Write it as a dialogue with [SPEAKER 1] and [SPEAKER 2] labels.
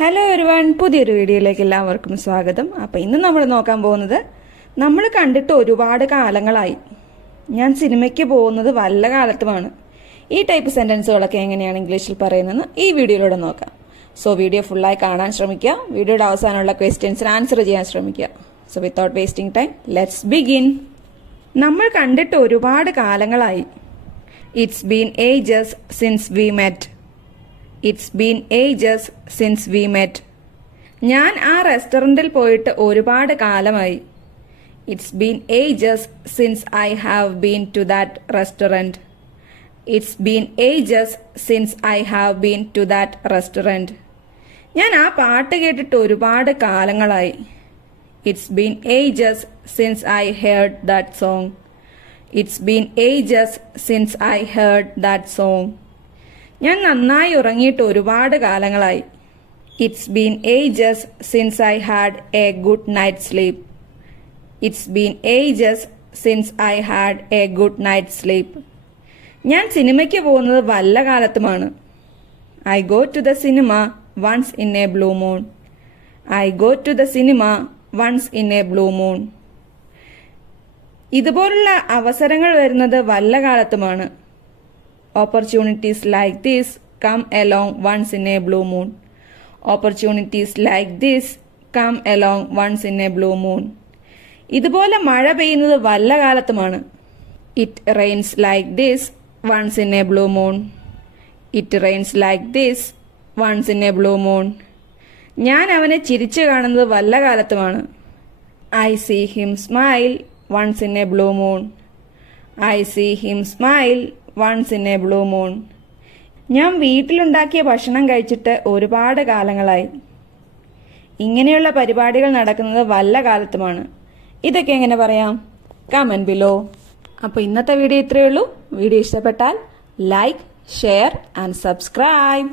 [SPEAKER 1] Hello ഒരുവൺ പുതിയൊരു വീഡിയോയിലേക്ക് എല്ലാവർക്കും സ്വാഗതം. അപ്പോൾ ഇന്ന് നമ്മൾ നോക്കാൻ പോകുന്നത് നമ്മൾ കണ്ടിട്ട് ഒരുപാട് കാലങ്ങളായി. ഞാൻ സിനിമയ്ക്ക് പോകുന്നത് വല്ല കാലത്തുമാണ്. ഈ ടൈപ്പ് സെന്റൻസുകളൊക്കെ എങ്ങനെയാണ് ഇംഗ്ലീഷിൽ പറയുന്നതെന്ന് ഈ വീഡിയോയിലൂടെ നോക്കാം. സോ വീഡിയോ ഫുള്ളായി കാണാൻ ശ്രമിക്കുക. വീഡിയോയുടെ അവസാനമുള്ള ക്വസ്റ്റ്യൻസിന് ആൻസർ ചെയ്യാൻ ശ്രമിക്കുക. So without wasting time let's begin നമ്മൾ കണ്ടിട്ട് ഒരുപാട് കാലങ്ങളായി. It's been ages since we met it's been ages since we met ഞാൻ ആ റെസ്റ്റോറന്റിൽ പോയിട്ട് ഒരുപാട് കാലമായി. It's been ages since I have been to that restaurant it's been ages since I have been to that restaurant ഞാൻ ആ പാട്ട് കേട്ടിട്ട് ഒരുപാട് കാലങ്ങളായി. It's been ages since I heard that song it's been ages since I heard that song ഞാൻ നന്നായി ഉറങ്ങിയിട്ട് ഒരുപാട് കാലങ്ങളായി. It's been ages since I had a good night sleep it's been ages since I had a good night sleep ഞാൻ സിനിമയ്ക്ക് പോകുന്നത് വല്ല കാലത്തുമാണ്. I go to the cinema once in a blue moon I go to the cinema once in a blue moon ഇതുപോലുള്ള അവസരങ്ങൾ വരുന്നത് വല്ല കാലത്തുമാണ്. Opportunities like this come along once in a blue moon opportunities like this come along once in a blue moon ഇതുപോലെ മഴ പെയ്യുന്നത് വല്ല കാലത്തുമാണ്. It rains like this once in a blue moon it rains like this once in a blue moon ഞാൻ അവനെ ചിരിച്ചു കാണുന്നത് വല്ല കാലത്തുമാണ്. I see him smile once in a blue moon I see him smile once in a blue moon ഞാൻ വീട്ടിലുണ്ടാക്കിയ ഭക്ഷണം കഴിച്ചിട്ട് ഒരുപാട് കാലങ്ങളായി. ഇങ്ങനെയുള്ള പരിപാടികൾ നടക്കുന്നത് വല്ല കാലത്തുമാണ്. ഇതൊക്കെ എങ്ങനെ പറയാം? കമന്റ് ബിലോ അപ്പോൾ ഇന്നത്തെ വീഡിയോ ഇത്രയേ ഉള്ളൂ. വീഡിയോ ഇഷ്ടപ്പെട്ടാൽ ലൈക്ക് ഷെയർ ആൻഡ് സബ്സ്ക്രൈബ്